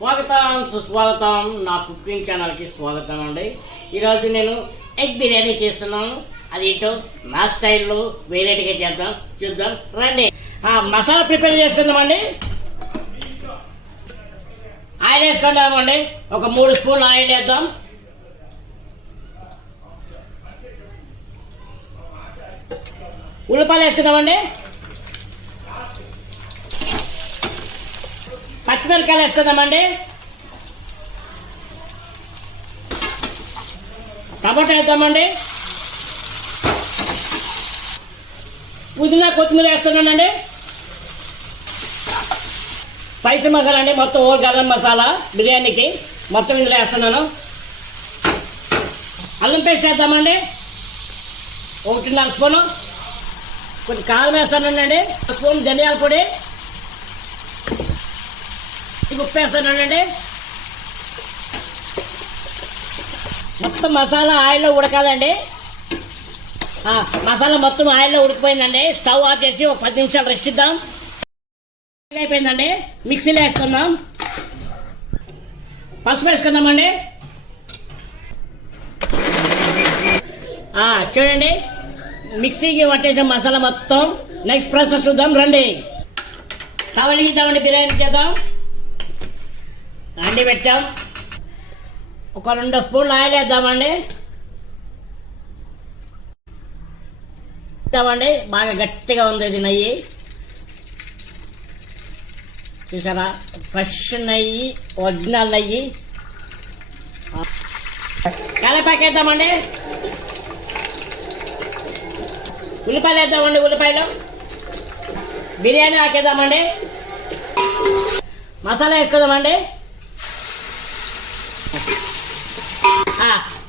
స్వాగతం సుస్వాగతం నా కుకింగ్ ఛానల్కి స్వాగతం అండి. ఈరోజు నేను ఎగ్ బిర్యానీ చేస్తున్నాను. అది ఏంటో నా స్టైల్లో వెరైటీగా చేద్దాం, చూద్దాం రండి. మసాలా ప్రిపేర్ చేసుకుందామండి. ఆయిల్ వేసుకుందామండి. ఒక 3 స్పూన్లు ఆయిల్ వేద్దాం. ఉల్లిపాయలు వేసుకుందామండి. పచ్చిమిరకాయలు వేసుకుందామండి. టమాటా వేద్దామండి. పుదీనా కొత్తిమీర వేస్తున్నానండి. స్పైసీ మసాలా అండి, మొత్తం ఓ గరం మసాలా బిర్యానీకి మొత్తం ఇందులో వేస్తున్నాను. అల్లం పేస్ట్ వేద్దామండి. 1.5 స్పూను. కొంచెం కారం వేస్తానండి. 1 స్పూన్ ధనియాల పొడి, ఉప్పు వేస్తానండి. మొత్తం మసాలా ఆయిల్లో ఉడకాలండి. మసాలా మొత్తం ఆయిల్లో ఉడికిపోయిందండి. స్టవ్ ఆఫ్ చేసి ఒక 10 నిమిషాలు రెస్ట్ ఇద్దాం. అయిపోయిందండి. మిక్సీలో వేసుకుందాం. పసుపు వేసుకుందామండి. చూడండి, మిక్సీకి పట్టేసే మసాలా మొత్తం. నెక్స్ట్ ప్రాసెస్ చూద్దాం రండి. కావలిద్దామండి, బిర్యానీ చేద్దాం. అండి పెట్టాం. ఒక 2 స్పూన్లు ఆయిల్ వేద్దామండి. వేద్దామండి. బాగా గట్టిగా ఉంది ఇది నెయ్యి. చూసారా, ఫ్రెష్ నెయ్యి, ఒరిజినల్ నెయ్యి. కరివేపాకు వేద్దామండి. ఉల్లిపాయలు వేద్దామండి. ఉల్లిపాయలు బిర్యానీ ఆకేద్దామండి. మసాలా వేసుకుందామండి.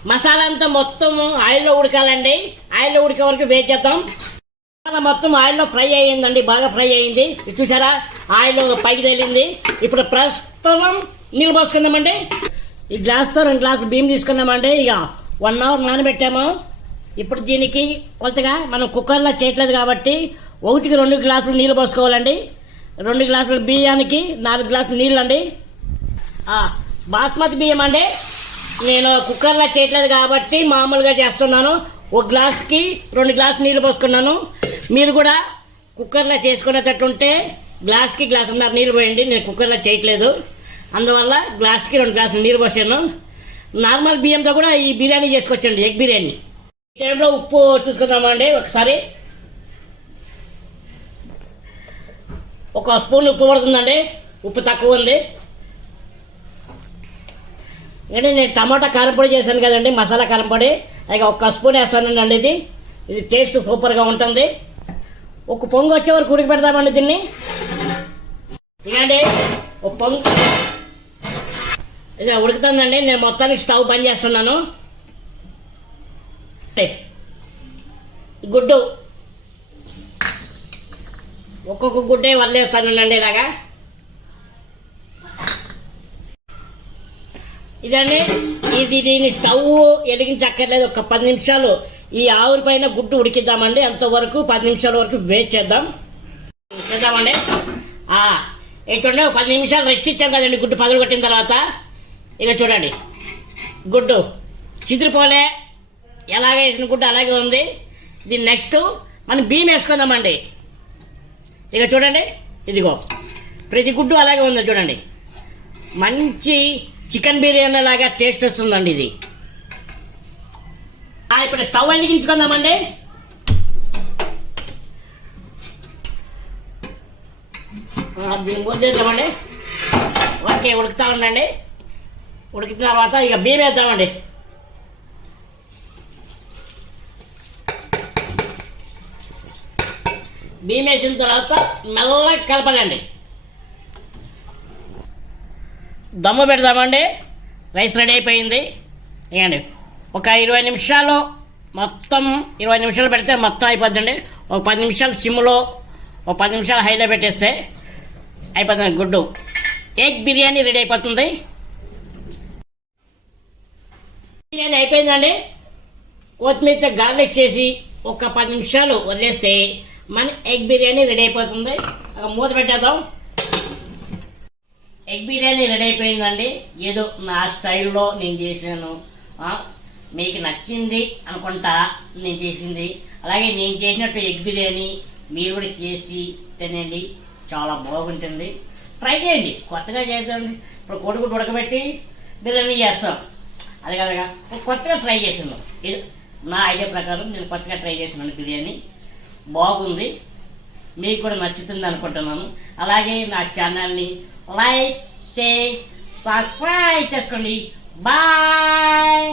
మసాలా అంతా మొత్తం ఆయిల్లో ఉడకాలండి. ఆయిల్లో ఉడికే వరకు వెయిట్ చేద్దాం. మసాలా మొత్తం ఆయిల్లో ఫ్రై అయ్యిందండి, బాగా ఫ్రై అయ్యింది. చూసారా, ఆయిల్ పైకి తేలింది. ఇప్పుడు ప్రస్తుతం నీళ్ళు పోసుకుందామండి. ఈ గ్లాస్తో 2 గ్లాసులు బియ్యం తీసుకున్నామండి. ఇక 1 అవర్ నానబెట్టాము. ఇప్పుడు దీనికి కొలతగా మనం కుక్కర్లో చేయట్లేదు కాబట్టి 1కి 2 గ్లాసులు నీళ్ళు పోసుకోవాలండి. 2 గ్లాసుల బియ్యానికి 4 గ్లాసులు నీళ్ళు అండి. బాస్మతి బియ్యం అండి. నేను కుక్కర్లో చేయట్లేదు కాబట్టి మామూలుగా చేస్తున్నాను. 1 గ్లాస్కి 2 గ్లాసులు నీళ్ళు పోసుకున్నాను. మీరు కూడా కుక్కర్లో చేసుకునేటట్టుంటే గ్లాస్కి గ్లాసున్నర నీళ్ళు పోయండి. నేను కుక్కర్లో చేయట్లేదు, అందువల్ల గ్లాస్కి 2 గ్లాసులు నీళ్ళు పోసాను. నార్మల్ బియ్యంతో కూడా ఈ బిర్యానీ చేసుకోవచ్చండి, ఎగ్ బిర్యానీ. ఈ టైంలో ఉప్పు చూసుకుందామండి. ఒకసారి 1 స్పూన్ ఉప్పు పడుతుందండి. ఉప్పు తక్కువ ఉంది. అంటే నేను టమాటా కారం పొడి చేశాను కదండి, మసాలా కారం పొడి. ఇక 1 స్పూన్ వేస్తానండి అండి. ఇది టేస్ట్ సూపర్గా ఉంటుంది. ఒక పొంగు వచ్చే వరకు ఉడికి పెడతామండి దీన్ని. ఇకండి ఒక పొంగు ఇది ఉడుకుతుందండి. నేను మొత్తానికి స్టవ్ బంద్ చేస్తున్నాను. గుడ్డు ఒక్కొక్క గుడ్డే వదిలేస్తానండి ఇలాగా. ఇదండి, దీన్ని స్టవ్ వెలిగించక్కర్లేదు. ఒక 10 నిమిషాలు ఈ ఆవిరి పైన గుడ్డు ఉడికిద్దామండి. అంతవరకు 10 నిమిషాల వరకు వెయిట్ చేద్దామండి. చూడండి, 10 నిమిషాలు రెస్ట్ ఇచ్చాం కదండి గుడ్డు పగలు కొట్టిన తర్వాత. ఇక చూడండి, గుడ్డు చిదిరిపోలే, ఎలాగ వేసిన గుడ్డు అలాగే ఉంది. దీన్ని నెక్స్ట్ మనం బియ్యం వేసుకుందామండి. ఇక చూడండి, ఇదిగో ప్రతి గుడ్డు అలాగే ఉంది చూడండి. మంచి చికెన్ బిర్యానీ లాగా టేస్ట్ వస్తుందండి ఇది. ఇప్పుడు స్టవ్ వెలిగించుకుందామండి. దీన్ని మూసేద్దామండి. ఓకే, ఉడుకుతా ఉందండి. ఉడికిన తర్వాత ఇక బియ్యం వేద్దామండి. బియ్యం వేసిన తర్వాత మెల్లగా కలపాలండి. దమ్ము పెడదామండి. రైస్ రెడీ అయిపోయింది. ఇవ్వండి, ఒక 20 నిమిషాలు, మొత్తం 20 నిమిషాలు పెడితే మొత్తం అయిపోద్దండి. ఒక 10 నిమిషాలు సిమ్లో, ఒక 10 నిమిషాలు హైలో పెట్టేస్తే అయిపోతుంది. గుడ్డు ఎగ్ బిర్యానీ రెడీ అయిపోతుంది. బిర్యానీ అయిపోయిందండి. కొత్తిమీరతో గార్లిక్ చేసి ఒక 10 నిమిషాలు వదిలేస్తే మన ఎగ్ బిర్యానీ రెడీ అయిపోతుంది. మూత పెట్టేద్దాం. ఎగ్ బిర్యానీ రెడీ అయిపోయిందండి. ఏదో నా స్టైల్లో నేను చేశాను. మీకు నచ్చింది అనుకుంటా నేను చేసింది. అలాగే నేను చేసినట్టు ఎగ్ బిర్యానీ మీరు కూడా చేసి తినండి, చాలా బాగుంటుంది. ట్రై చేయండి, కొత్తగా చేద్దామండి. ఇప్పుడు కోడిగుడ్డు ఉడకబెట్టి బిర్యానీ చేస్తాం, అది కదా కొత్తగా ట్రై చేసాను. ఇది నా ఐడియా ప్రకారం నేను కొత్తగా ట్రై చేస్తున్నాను. బిర్యానీ బాగుంది, మీకు కూడా నచ్చుతుంది అనుకుంటున్నాను. అలాగే నా ఛానల్ని లైక్, షేర్, సబ్స్క్రైబ్ చేసుకోండి. బాయ్.